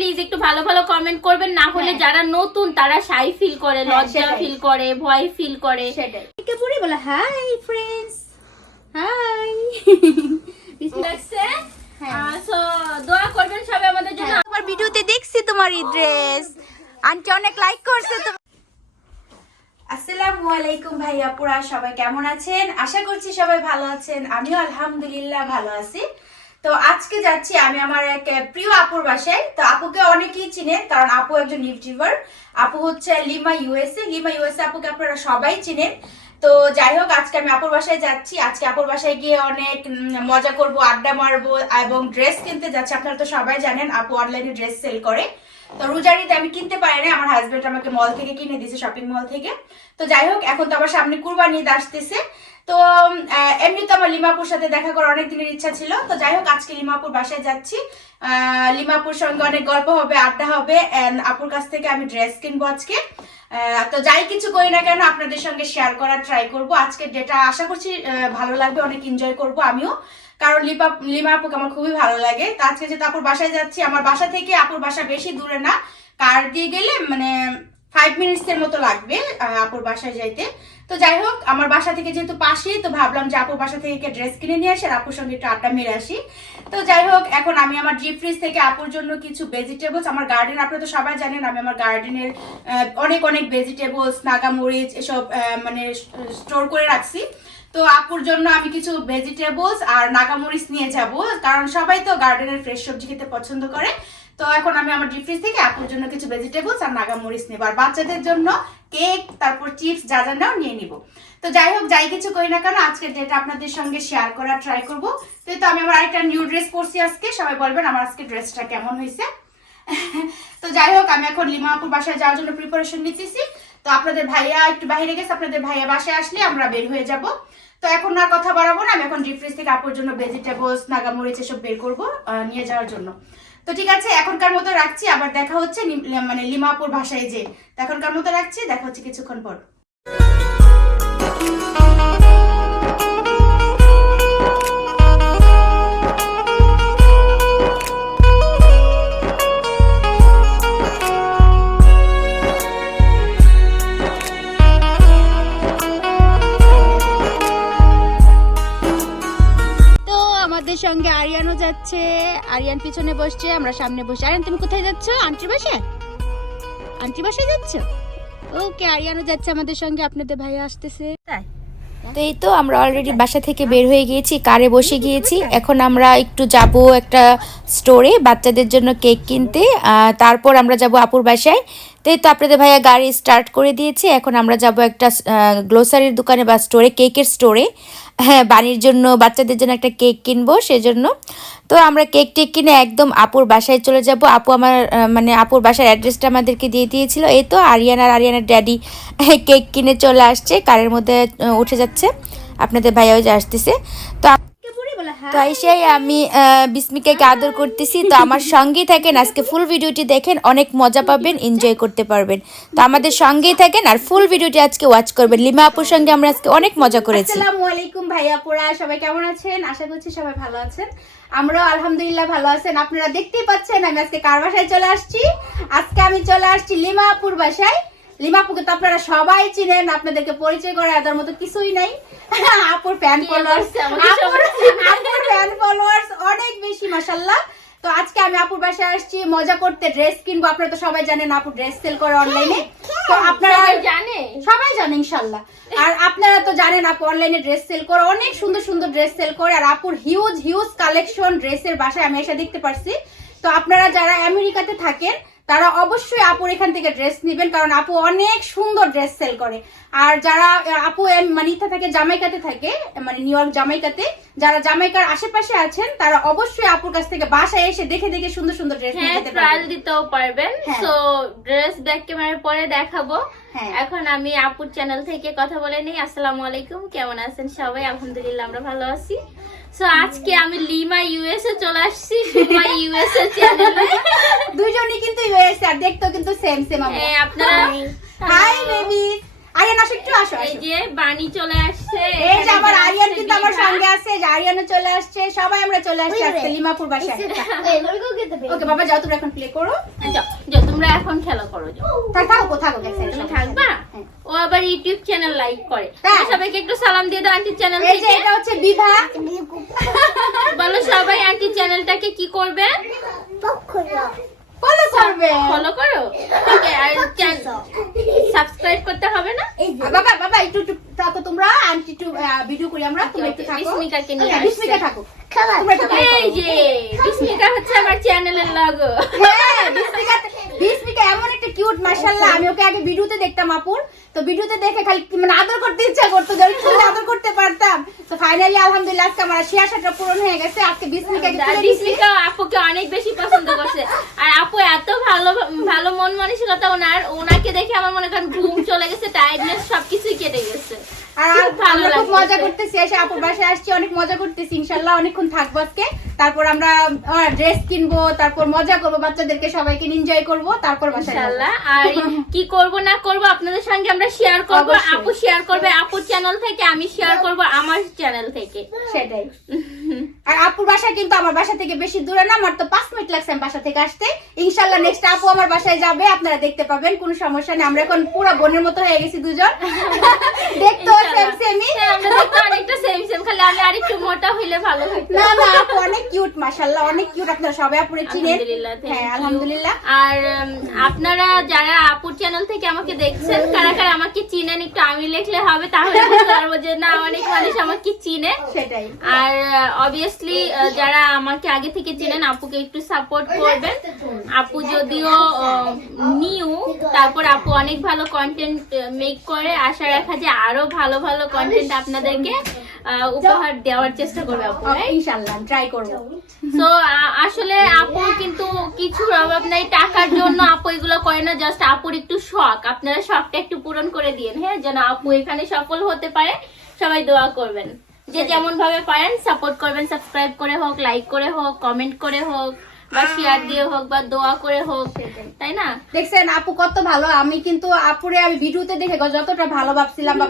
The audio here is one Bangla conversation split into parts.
প্লিজ একটু ভালো ভালো কমেন্ট করবেন না হলে হ্যাঁ। যারা নতুন তারা শাই ফিল করে হ্যাঁ, লজ্জা ফিল করে ভয় ফিল করে। সেটাই। কে পড়ি বলে হাই ফ্রেন্ডস হাই লাগছে হ্যাঁ। সো দোয়া করবেন সবাই আমাদের জন্য। তোমার ভিডিওতে দেখছি তোমার এই ড্রেস আন্টি অনেক লাইক করছে তো আসসালামু আলাইকুম ভাইয়া পুরা সবাই কেমন আছেন? আশা করছি সবাই ভালো আছেন। আমিও আলহামদুলিল্লাহ ভালো আছি। তো আজকে যাচ্ছি আমি আমার এক প্রিয় আপুর বাসায়। তো আপুকে অনেকেই চিনেন, কারণ আপু একজন ইউটিউবার। আপু হচ্ছে লিমা ইউএসএ। লিমা ইউএসএ আপুকে আপনারা সবাই চিনেন। তো যাই হোক, আজকে আমি আপুর বাসায় যাচ্ছি। আজকে আপুর বাসায় গিয়ে অনেক মজা করব, আড্ডা মারবো এবং ড্রেস কিনতে যাচ্ছি। আপনারা তো সবাই জানেন, আপু অনলাইনে ড্রেস সেল করে। তো রোজারিতে আমি কিনতে পারি না আমার হাজবেন্ড আমাকে মল থেকে কিনে দিয়েছে শপিং মল থেকে। তো যাই হোক, এখন তো আমার সামনে কুরবানি ঈদ আসতেছে। তো আহ, এমনি তো আমার লিমাপুর সাথে দেখা করার অনেক দিনের ইচ্ছা ছিল। তো যাই হোক আজকে লিমাপুর বাসায় যাচ্ছি। লিমাপুর সঙ্গে অনেক গল্প হবে আড্ডা হবে আপুর কাছ থেকে আমি ড্রেস কিনবো আজকে। তো যাই কিছু করি না কেন আপনাদের সঙ্গে শেয়ার করার ট্রাই করব। আজকে যেটা আশা করছি ভালো লাগবে অনেক এনজয় করব আমিও। কারণ লিপা লিমা আপুকে আমার খুবই ভালো লাগে। তো আজকে যেহেতু আপুর বাসায় যাচ্ছি আমার বাসা থেকে আপুর বাসা বেশি দূরে না। কার দিয়ে গেলে মানে ফাইভ মিনিটস এর মতো লাগবে আপুর বাসায় যাইতে। তো যাই হোক, আমার বাসা থেকে যেহেতু পাশেই, তো ভাবলাম যে আপুর বাসা থেকে ড্রেস কিনে নিয়ে আসি আর আপুর সঙ্গে একটু আড্ডা মেরে আসি। তো যাই হোক, এখন আমি আমার ডিপ ফ্রিজ থেকে আপুর জন্য কিছু ভেজিটেবলস আমার গার্ডেন আপনারা তো সবাই জানেন আমি আমার গার্ডেনের অনেক অনেক ভেজিটেবলস নাগামরিচ, এসব মানে স্টোর করে রাখছি। তো আপুর জন্য আমি কিছু ভেজিটেবলস আর নাগামরিচ নিয়ে যাব, কারণ সবাই তো গার্ডেনের ফ্রেশ সবজি খেতে পছন্দ করে। তো এখন আমি আমার ডিপ ফ্রিজ থেকে আপুর জন্য কিছু ভেজিটেবলস আর নাগামরিচ নেব। আর বাচ্চাদের জন্য কেক, তারপর চিপস, যা যা নাও নিয়ে নিব। তো যাই হোক, যাই কিছু করি না কেন, আজকের ডেটা আপনাদের সঙ্গে শেয়ার করার ট্রাই করব। তো আমি আমার আরেকটা নিউ ড্রেস পরছি আজকে। সবাই বলবেন আমার আজকে ড্রেসটা কেমন হয়েছে। তো যাই হোক, আমি এখন লিমাপুর বাসায় যাওয়ার জন্য প্রিপারেশন নিতেছি। তো আপনাদের ভাইয়া একটু বাইরে গেছে, আপনাদের ভাইয়া বাসায় আসলে আমরা বের হয়ে যাব। তো এখন আর কথা বাড়াবো না, আমি এখন ডিপ থেকে আপুর জন্য ভেজিটেবলস নাগামরিচ এসব বের করব নিয়ে যাওয়ার জন্য। তো ঠিক আছে, এখনকার মতো রাখছি। আবার দেখা হচ্ছে মানে লিমাপুর ভাষায় যে এখনকার মতো রাখছি, দেখা হচ্ছে কিছুক্ষণ পর। সঙ্গে আরিয়ানও যাচ্ছে আরিয়ান পিছনে বসছে আমরা সামনে বসে। আরিয়ান তুমি কোথায় যাচ্ছ? আন্টির বাসায়? আন্টির বাসায় যাচ্ছ? ওকে আরিয়ানও যাচ্ছে আমাদের সঙ্গে আপনাদের ভাই আসতেছে। তাই তো এই তো আমরা অলরেডি বাসা থেকে বের হয়ে গিয়েছি কারে বসে গিয়েছি। এখন আমরা একটু যাব একটা স্টোরে বাচ্চাদের জন্য কেক কিনতে। তারপর আমরা যাব আপুর বাসায়। তো এই তো আপনাদের ভাইয়া গাড়ি স্টার্ট করে দিয়েছে। এখন আমরা যাব একটা গ্লোসারির দোকানে বা স্টোরে কেকের স্টোরে হ্যাঁ বাড়ির জন্য, বাচ্চাদের জন্য একটা কেক কিনবো, সেজন্য। তো আমরা কেক টেক কিনে একদম আপুর বাসায় চলে যাব। আপু আমার মানে আপুর বাসার অ্যাড্রেসটা আমাদেরকে দিয়ে দিয়েছিল। এই তো আরিয়ান আর আরিয়ানার ড্যাডি কেক কিনে চলে আসছে। কারের মধ্যে উঠে যাচ্ছে। আপনাদের ভাইয়া ওই যে আসতেছে। তো তো এসেই আমি বিস্মিকাকে আদর করতেছি। তো আমার সঙ্গেই থাকেন। আজকে ফুল ভিডিওটি দেখেন অনেক মজা পাবেন এনজয় করতে পারবেন। তো আমাদের সঙ্গেই থাকেন আর ফুল ভিডিওটি আজকে ওয়াচ করবেন। লিমা আপুর সঙ্গে আমরা আজকে অনেক মজা করেছি। আসসালামু আলাইকুম ভাইয়া পোড়া সবাই কেমন আছেন? আশা করছি সবাই ভালো আছেন। আমরাও আলহামদুলিল্লাহ ভালো আছেন। আপনারা দেখতেই পাচ্ছেন আমি আজকে কার বাসায় চলে আসছি? আজকে আমি চলে আসছি লিমা আপুর বাসায়। লিমাপুকে তো আপনারা সবাই চিনেন আপনাদেরকে পরিচয় করে দেওয়ার মতো কিছুই নাই। আপুর ফ্যান ফলোয়ার্স আপুর ফ্যান ফলোয়ার্স অনেক বেশি মাশাল্লাহ তো আজকে আমি আপুর বাসায় আসছি মজা করতে ড্রেস কিনবো। আপনারা তো সবাই জানেন আপু ড্রেস সেল করে অনলাইনে তো আপনারা জানে। সবাই জানে ইনশাল্লাহ আর আপনারা তো জানেন আপু অনলাইনে ড্রেস সেল করে অনেক সুন্দর সুন্দর ড্রেস সেল করে। আর আপুর হিউজ হিউজ কালেকশন ড্রেসের বাসায় আমি এসে দেখতে পারছি। তো আপনারা যারা আমেরিকাতে থাকেন তারা অবশ্যই আপু এখান থেকে ড্রেস নেবেন কারণ আপু অনেক সুন্দর ড্রেস সেল করে। আর যারা আপু মানে থাকে জামাইকাতে থাকে মানে নিউ ইয়র্ক জামাইকাতে যারা জামাইকার আশেপাশে আছেন তারা অবশ্যই আপুর কাছ থেকে বাসায় এসে দেখে দেখে সুন্দর সুন্দর ড্রেস নিতে হ্যাঁ ট্রায়াল পারবেন। দিতেও পারবেন। সো ড্রেস ব্যাক ক্যামেরার পরে দেখাবো। এখন আমি আপুর চ্যানেল থেকে কথা বলে নিই। আসসালামু আলাইকুম কেমন আছেন সবাই? আলহামদুলিল্লাহ আমরা ভালো আছি। সো আজকে আমি লিমা ইউএসএ চলে আসছি লিমা ইউএসএ চ্যানেলে দুইজনই কিন্তু ইউএস আর দেখতেও কিন্তু সেম সেম আমরা। হ্যাঁ আপনারা হাই বেবি আরে আরিয়ান আসো একটু আসো এই যে বাণী চলে আসছে। এই যে আমার আরিয়ান কিন্তু আমার সঙ্গে আছে যে আরিয়ানও চলে আসছে সবাই আমরা চলে আসছি আজকে লিমাপুর বাসায়। ওকে বাবা যাও তোমরা এখন প্লে করো। যাও, তোমরা এখন খেলা করো যাও। থাক থাকো কোথাও থাকো তুমি থাকবা? হ্যাঁ। ও আবার ইউটিউব চ্যানেল লাইক করে। তাই? সবাইকে একটু সালাম দিয়ে দাও আন্টির চ্যানেল এই যে থেকে। এটা হচ্ছে বিভা। বলো সবাই আন্টির চ্যানেলটাকে কি করবে? ফলো করবে। ফলো করো? ওকে আর সাবস্ক্রাইব করতে হবে না? আর বাবা বাবা একটু একটু থাকো তোমরা। আন্টি একটু ভিডিও করি আমরা। তুমি একটু থাকো। বিস্মিকাকে নিয়ে। বিস্মিকা থাকো। এই। যে বিস্মিকা হচ্ছে আমার চ্যানেলের লগো হ্যাঁ, বিস্মিকা বিস্মিকা এমন একটা কিউট মাশাআল্লাহ। আমি ওকে আগে ভিডিওতে দেখতাম আপুর তো ভিডিওতে দেখে খালি মানে আদর করতে ইচ্ছা করতো যদি খালি আদর করতে পারতাম। তো ফাইনালি আলহামদুলিল্লাহ আজকে আমার সেই আশাটা পূরণ হয়ে গেছে। আজকে বিসমিকা বিসমিকা আপুকে অনেক বেশি পছন্দ করছে। আর আপু এত ভালো ভালো মন মানসিকতা ওনার। ওনাকে দেখে আমার মনে করেন ঘুম চলে গেছে টায়ার্ডনেস সবকিছুই কেটে গেছে। আমরা খুব মজা করতেছি এসে আপুর বাসায় আসছি অনেক মজা করতেছি ইনশাল্লাহ অনেকক্ষণ থাকব আজকে। তারপর আমরা ড্রেস কিনবো তারপর মজা করব বাচ্চাদেরকে সবাইকে এনজয় করব তারপর ইনশাল্লাহ। আর কি করব না করব আপনাদের সঙ্গে আমরা শেয়ার করব আপু শেয়ার করবে আপুর চ্যানেল থেকে আমি শেয়ার করব আমার চ্যানেল থেকে। সেটাই। আর আপুর বাসা কিন্তু আমার বাসা থেকে বেশি দূরে না আমার তো পাঁচ মিনিট লাগছে আমি বাসা থেকে আসতে। ইনশাল্লাহ নেক্সট আপু আমার বাসায় যাবে আপনারা দেখতে পাবেন কোনো সমস্যা নেই। আমরা এখন পুরো বোনের মতো হয়ে গেছি দুজন। দেখতে সেম। সেমই হ্যাঁ, আমরা দেখতে অনেকটা সেম সেম খালি আমি আরেকটু মোটা হইলে ভালো হতো না না আপু অনেক কিউট মাশাআল্লাহ অনেক কিউট আপনারা সবাই আপুরে চিনেন। আলহামদুলিল্লাহ, হ্যাঁ আলহামদুলিল্লাহ। আর আপনারা যারা আপুর চ্যানেল থেকে আমাকে দেখছেন কারা কারা আমাকে চিনেন একটু আমি লিখলে হবে তাহলে বুঝতে পারব যে না অনেক মানুষ আমাকে চিনে। সেটাই। আর অবভিয়াসলি যারা আমাকে আগে থেকে চেনেন আপুকে একটু সাপোর্ট করবেন। আপু যদিও নিউ তারপর আপু অনেক ভালো কন্টেন্ট মেক করে। আশা রাখা যে আরও ভালো ভালো কন্টেন্ট আপনাদেরকে উপহার দেওয়ার চেষ্টা করবে আপু ইনশাআল্লাহ ট্রাই করব। সো আসলে আপু কিন্তু কিছু অভাব নাই টাকার জন্য আপু এগুলো করে না জাস্ট আপুর একটু শখ। আপনারা শখটা একটু পূরণ করে দিন হ্যাঁ? যেন আপু এখানে সফল হতে পারে সবাই দোয়া করবেন। যে যেমন ভাবে পারেন সাপোর্ট করবেন সাবস্ক্রাইব করে হোক লাইক করে হোক কমেন্ট করে হোক। বা শেয়ার দিয়ে হোক বা দোয়া করে হোক তাই না? দেখছেন আপু কত ভালো। আমি কিন্তু আপুরে আমি ভিডিওতে দেখে যতটা ভালো ভাবছিলাম বা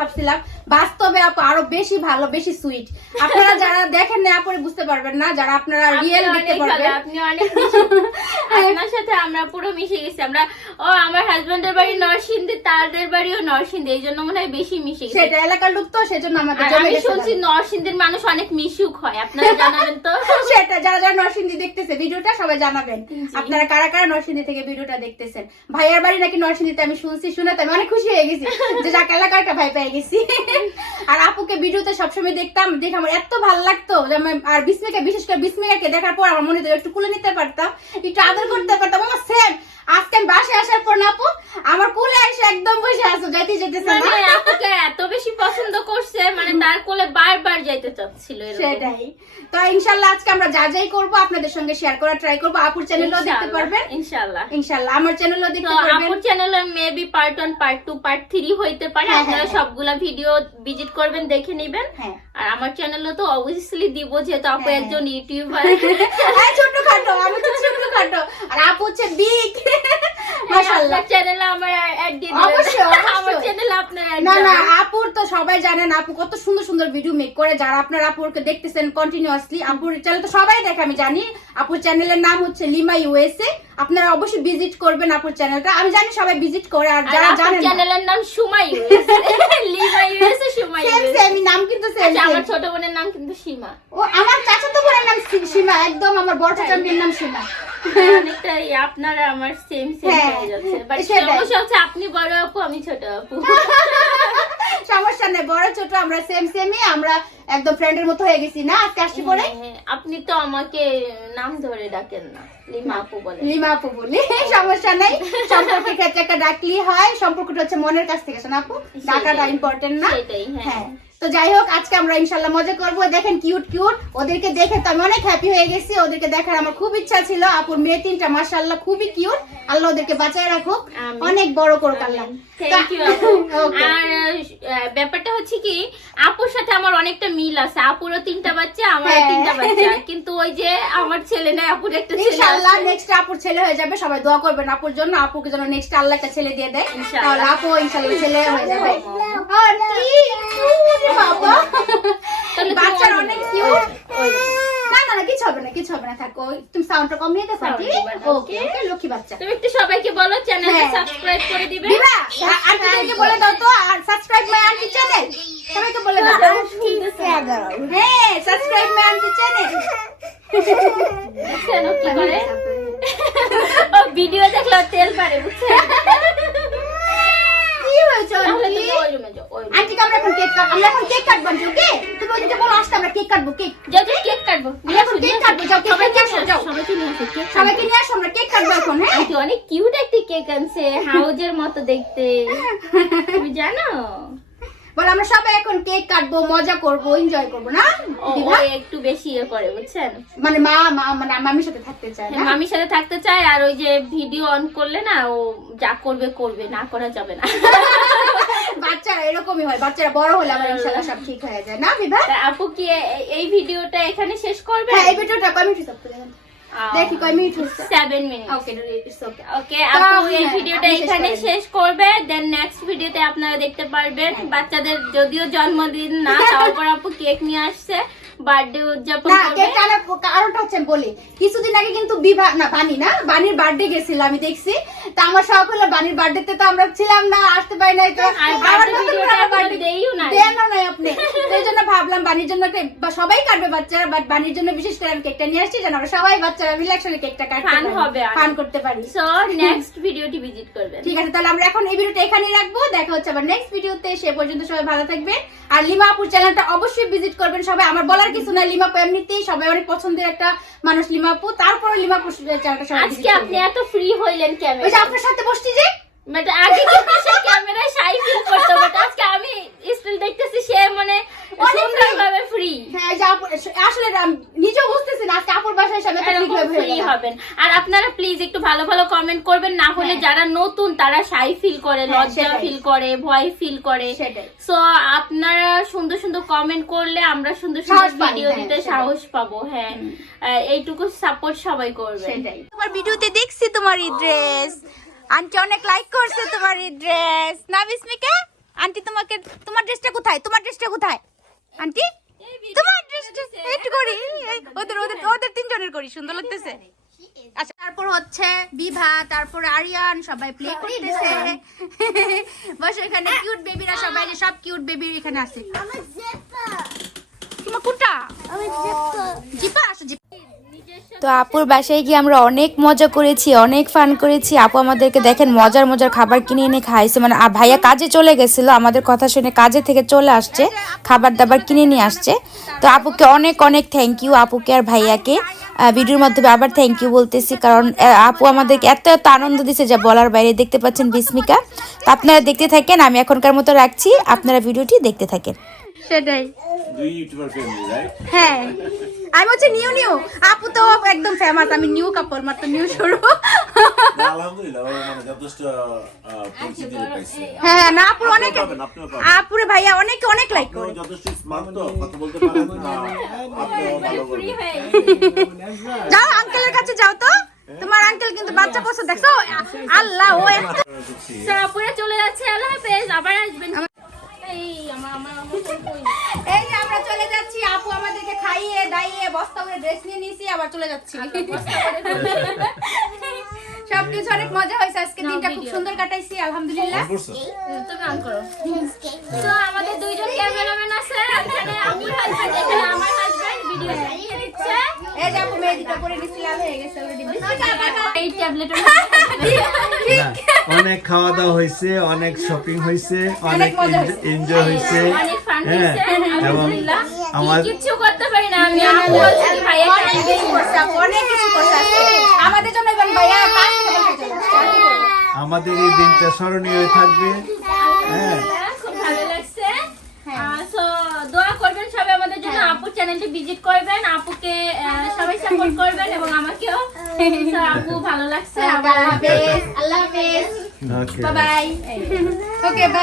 ভাবছিলাম বাস্তবে আপু আরও বেশি ভালো বেশি সুইট আপনারা যারা দেখেন না আপুরে বুঝতে পারবেন না যারা আপনারা রিয়েল দেখতে পারবেন। আপনি অনেক আপনার সাথে আমরা পুরো মিশে গেছি। আমরা ও আমার হাজবেন্ডের বাড়ি নরসিংদী তাদের বাড়িও নরসিংদী এই জন্য মনে হয় বেশি মিশে গেছি। সেটা এলাকার লোক তো সেজন্য আমাদের আমি শুনছি নরসিংদীর মানুষ অনেক মিশুক হয় আপনারা জানাবেন তো? সেটা যারা যারা নরসিংদী দেখতেছে ভিডিওটা সবাই জানাবেন। আপনারা কারা কারা নরসিংদী থেকে ভিডিওটা দেখতেছেন? ভাইয়ার বাড়ি নাকি নরসিংদীতে? আমি শুনছি শুনে তো আমি অনেক খুশি হয়ে গেছি যে যাকে এলাকার একটা ভাই পেয়ে গেছি। আর আপুকে ভিডিওতে সবসময় দেখতাম দেখে আমার এত ভালো লাগতো যে আমি- আর বিস্মিকা বিশেষ করে বিস্মিকাকে দেখার পর আমার মনে হতো একটু কুলে নিতে পারতাম একটু আদর করতে পারতাম। আমার সেম আজকে আমি বাসে আসার পর আপু আমার কুলে এসে একদম বসে আসো যাইতে যেতেছে না। মানে আপুকে এত বেশি পছন্দ করছে মানে তার কোলে বারবার যাইতে চাচ্ছিল সেটাই। তো আজকে আমরা যা যাই করব আপনাদের সঙ্গে শেয়ার ট্রাই করব। আপুর চ্যানেলও দেখতে পারবেন? ইনশাআল্লাহ আমার চ্যানেলও দেখতে পারবেন। আপুর চ্যানেলে মেবি পার্ট পার্ট পার্ট হইতে পারে। হ্যাঁ, আপনারা হ্যাঁ, সবগুলা ভিডিও ভিজিট করবেন দেখে নেবেন। হ্যাঁ। আর আমার চ্যানেলও তো অবভিয়াসলি দিব যেহেতু আপু হ্যাঁ, একজন ইউটিউবার ছোট্ট খাটো আমি তো ছোট্ট খাটো আর আপু হচ্ছে বিগ মাশাআল্লাহ। চ্যানেলে আমার অ্যাড দিয়ে দিবেন অবশ্যই, অবশ্যই। আমার চ্যানেলে আপনার অ্যাড না না আপুর তো সবাই জানেন আপু কত সুন্দর সুন্দর ভিডিও মেক করে। যারা আপনার আপুরকে দেখতেছেন কন্টিনিউয়াসলি আপুর চ্যানেল তো সবাই দেখে আমি জানি। আপুর চ্যানেলের নাম হচ্ছে লিমা ইউএসএ আপনারা অবশ্যই ভিজিট করবেন আপুর চ্যানেলটা আমি জানি সবাই ভিজিট করে আর যারা জানেন চ্যানেলের নাম Suma US Lima US Suma same same নাম কিন্তু সেম আচ্ছা আমার ছোট বোনের নাম কিন্তু সীমা। ও আমার চাচাতো বোনের নাম সীমা একদম আমার বড় চাচার নাম সীমা। অনেকটা এই আপনারা আমার সেম সেম হ্যাঁ, হয়ে যাচ্ছে। বাট সমস্যা হচ্ছে আপনি বড় আপু আমি ছোট আপু। সমস্যা নেই বড় ছোট আমরা সেম সেমই আমরা একদম ফ্রেন্ডের মতো হয়ে গেছি। না আজকে আসছি পরে হ্যাঁ, আপনি তো আমাকে নাম ধরে ডাকেন না লিমা আপু বলে। লিমা আপু বলি সমস্যা নাই। সম্পর্কের ক্ষেত্রে একটা ডাকলি হয় সম্পর্কটা হচ্ছে মনের কাছ থেকে শোনা আপু? ডাকাটা ইম্পর্টেন্ট না। হ্যাঁ। হ্যাঁ। তো যাই হোক আজকে আমরা ইনশাল্লাহ মজা করব। দেখেন কিউট কিউট ওদেরকে দেখে তো আমি অনেক হ্যাপি হয়ে গেছি। ওদেরকে দেখার আমার খুব ইচ্ছা ছিল। আপুর মেয়ে তিনটা মাশাল্লাহ খুবই কিউট আল্লাহ ওদেরকে বাঁচায় রাখুক। অনেক বড় করুক আল্লাহ. আর ব্যাপারটা হচ্ছে কি আপুর সাথে আমার অনেকটা মিল আছে। আপুরও তিনটা বাচ্চা আমার হ্যাঁ। তিনটা বাচ্চা। কিন্তু ওই যে আমার ছেলে নাই আপুর একটা ছেলে ইনশাআল্লাহ নেক্সট আপুর ছেলে হয়ে যাবে। সবাই দোয়া করবেন আপুর জন্য। আপুকে যেন নেক্সট আল্লাহ একটা ছেলে দিয়ে দেয়। তাহলে আপু ইনশাআল্লাহ ছেলে হয়ে যাবে। বাবা। তাহলে বাচ্চার অনেক কিউট না না না কিছু হবে না কিছু হবে না থাকো তুমি সাউন্ডটা কমিয়ে দাও ওকে ওকে লক্ষ্মী বাচ্চা। তুমি একটু সবাইকে বলো চ্যানেলটা হ্যাঁ। সাবস্ক্রাইব করে দিবে। দিবা? আন্টিকে বলে দাও তো আর সাবস্ক্রাইব মাই আন্টি চ্যানেল সবাইকে বলে দাও। হ্যাঁ সাবস্ক্রাইব মাই আন্টি চ্যানেল ও কি করে? ও ভিডিও দেখলে তেল পারে বুঝছেন? আন্টি তুমি ওই রুমে যাও ওই room এ। আন্টিকে আমরা এখন কেক আমরা এখন কেক কাটবো ওকে? তুমি ওদিকে বলো আসতে আমরা কেক কাটবো কেক যাও যাও কেক কাটবো। আমরা এখন কেক কাটবো যাও কেক সবাইকে কাটবো যাও। সবাইকে নিয়ে আসো কেক সবাইকে নিয়ে আসো আমরা কেক কাটবো এখন হ্যাঁ? আন্টি অনেক কিউট একটা কেক আনছে হাউজের মতো দেখতে। তুমি জানো? বলো আমরা সবাই এখন কেক কাটবো মজা করব এনজয় করব না? দিবা? একটু বেশি ইয়ে করে বুঝছেন? মানে মা মা মানে মামির সাথে থাকতে চায় না? মামির সাথে থাকতে চায় আর ওই যে ভিডিও অন করলে না ও যা করবে করবে না করা যাবে না। বাচ্চারা এরকমই হয় বাচ্চারা বড় হলে আবার ইনশাআল্লাহ সব ঠিক হয়ে যায় না বিভা আপু কি এই ভিডিওটা এখানে শেষ করবে? হ্যাঁ এই ভিডিওটা দেখেন দেখি কয় মিনিট হচ্ছে? 7 মিনিট ওকে ইটস ওকে ওকে আপু এই হ্যাঁ, ভিডিওটা এখানে শেষ করবে দেন নেক্সট ভিডিওতে আপনারা দেখতে পারবেন। বাচ্চাদের যদিও জন্মদিন না তারপর আপু কেক নিয়ে আসছে। বার্থডে উদযাপন করবে? কারণটা হচ্ছে বলি কিছুদিন আগে কিন্তু বিভা না বানি না বানির বার্থডে আমি দেখছি। তা আমার শখ হলো বানির বার্থডে তো আমরা ছিলাম না আসতে পারি নাই তো। আপনি। এই জন্য ভাবলাম বানির জন্য সবাই কাটবে বাচ্চারা বাট বানির জন্য বিশেষ করে আমি কেকটা নিয়ে আসছি যেন আমরা সবাই বাচ্চারা মিলে একসাথে কেকটা কাটতে হবে। ফান করতে পারি। সো নেক্সট ভিডিওটি ভিজিট করবেন। ঠিক আছে তাহলে আমরা এখন এই ভিডিওটা এখানেই রাখব। দেখা হচ্ছে আবার নেক্সট ভিডিওতে সে পর্যন্ত সবাই ভালো থাকবেন। আর লিমা আপুর চ্যানেলটা অবশ্যই ভিজিট করবেন সবাই। আমার বলার কিছু না লিমাপু। এমনিতেই সবাই অনেক পছন্দের একটা মানুষ লিমাপু। তারপরে লিমা আপুর চ্যানেলটা সবাই আজকে আপনি। এত ফ্রি হইলেন ওই যে আপনার সাথে বসছি যে? মানে আগে কিন্তু ক্যামেরায় শাই ফিল করতো বাট আজকে আমি স্টিল দেখতেছি সে মানে অনেক ভাবে ফ্রি হ্যাঁ আসলে আমি নিজেও বুঝতেছি না আজকে আপুর বাসায় সবাই এরকম ফ্রি হবেন। আর আপনারা প্লিজ একটু ভালো ভালো কমেন্ট করবেন না হলে হ্যাঁ। যারা নতুন তারা শাই ফিল করে হ্যাঁ, লজ্জা ফিল করে ভয় ফিল করে। সো আপনারা সুন্দর সুন্দর কমেন্ট করলে আমরা সুন্দর সুন্দর ভিডিও হ্যাঁ, দিতে সাহস পাবো হ্যাঁ। এইটুকু সাপোর্ট সবাই করবে তোমার ভিডিওতে দেখছি তোমার এই ড্রেস আন্টি অনেক লাইক করছে তোমার এই ড্রেস না বিস্মিকা আন্টি তোমাকে তোমার ড্রেসটা কোথায়? তোমার ড্রেসটা কোথায়? আন্টি? তোমার একটু করি। ওদের ওদের ওদের তিনজনের করি সুন্দর লাগতেছে। আচ্ছা তারপর হচ্ছে বিভা তারপর আরিয়ান সবাই প্লে করতেছে। বসে এখানে কিউট বেবিরা সবাই সব কিউট বেবি এখানে আছে। তোমার কোনটা? জিপা আসো জিপা। তো আপুর বাসায় গিয়ে আমরা অনেক মজা করেছি, অনেক ফান করেছি। আপু আমাদেরকে দেখেন মজার মজার খাবার কিনে এনে খাইছে। মানে ভাইয়া কাজে চলে গেছিল, আমাদের কথা শুনে কাজে থেকে চলে আসছে, খাবার দাবার কিনে নিয়ে আসছে। তো আপুকে অনেক অনেক থ্যাংক ইউ আপুকে আর ভাইয়াকে। ভিডিওর মাধ্যমে আবার থ্যাংক ইউ বলতেছি, কারণ আপু আমাদেরকে এত এত আনন্দ দিছে যা বলার বাইরে দেখতে পাচ্ছেন বিস্মিকা। তো আপনারা দেখতে থাকেন, আমি এখনকার মতো রাখছি। আপনারা ভিডিওটি দেখতে থাকেন। সেটাই। দুই ইউটিউবার ফ্যামিলি রাইট হ্যাঁ। আমি হচ্ছে নিউ নিউ। আপু তো একদম ফেমাস আমি নিউ কাপড় মাত্র নিউ শুরু। আলহামদুলিল্লাহ মানে যথেষ্ট পরিচিতি পাইছে। হ্যাঁ না আপুর অনেক। আপুরে ভাইয়া অনেক অনেক লাইক করে। যথেষ্ট স্মার্ট তো কথা বলতে পারেন আহ, আপনিও ভালো ফ্রি করবেন। হয়ে যাও আঙ্কেলের কাছে যাও তো। তোমার আঙ্কেল কিন্তু বাচ্চা পছন্দ দেখছ? আল্লাহ ও একটা চলে যাচ্ছে আল্লাহ হাফেজ আবার আসবেন। এই আমার আমার আমার কই? এই যে আমরা চলে যাচ্ছি আপু আমাদেরকে খাইয়ে দাইয়ে বস্তা করে ড্রেস নিয়ে নিয়েছি আবার চলে যাচ্ছি। সবকিছু অনেক মজা হয়েছে আজকে দিনটা খুব সুন্দর কাটাইছি আলহামদুলিল্লাহ। তুমি অন করো। তো আমাদের দুইজন ক্যামেরাম্যান আছে এখানে আপুর এখানে আমার হাজবেন্ড ভিডিও এই যে আপু মেহেদিটা করে নিছি লাল হয়ে গেছে অলরেডি এই ট্যাবলেটের অনেক খাওয়া দাওয়া হয়েছে অনেক শপিং হয়েছে। অনেক এনজয় হয়েছে হ্যাঁ এবং আমার কিচ্ছু করতে পারি না আমি ভাইয়া অনেক কিছু কিছু। আমাদের জন্য এবং ভাইয়া? আমাদের এই দিনটা স্মরণীয় থাকবে। হ্যাঁ খুব ভালো লাগছে সো চ্যানেলটি ভিজিট করবেন আপুকে আহ, সবাই সাপোর্ট করবেন এবং আমাকেও। আপু ভালো লাগছে আল্লাহ হাফেজ আল্লাহ হাফেজ। Okay bye okay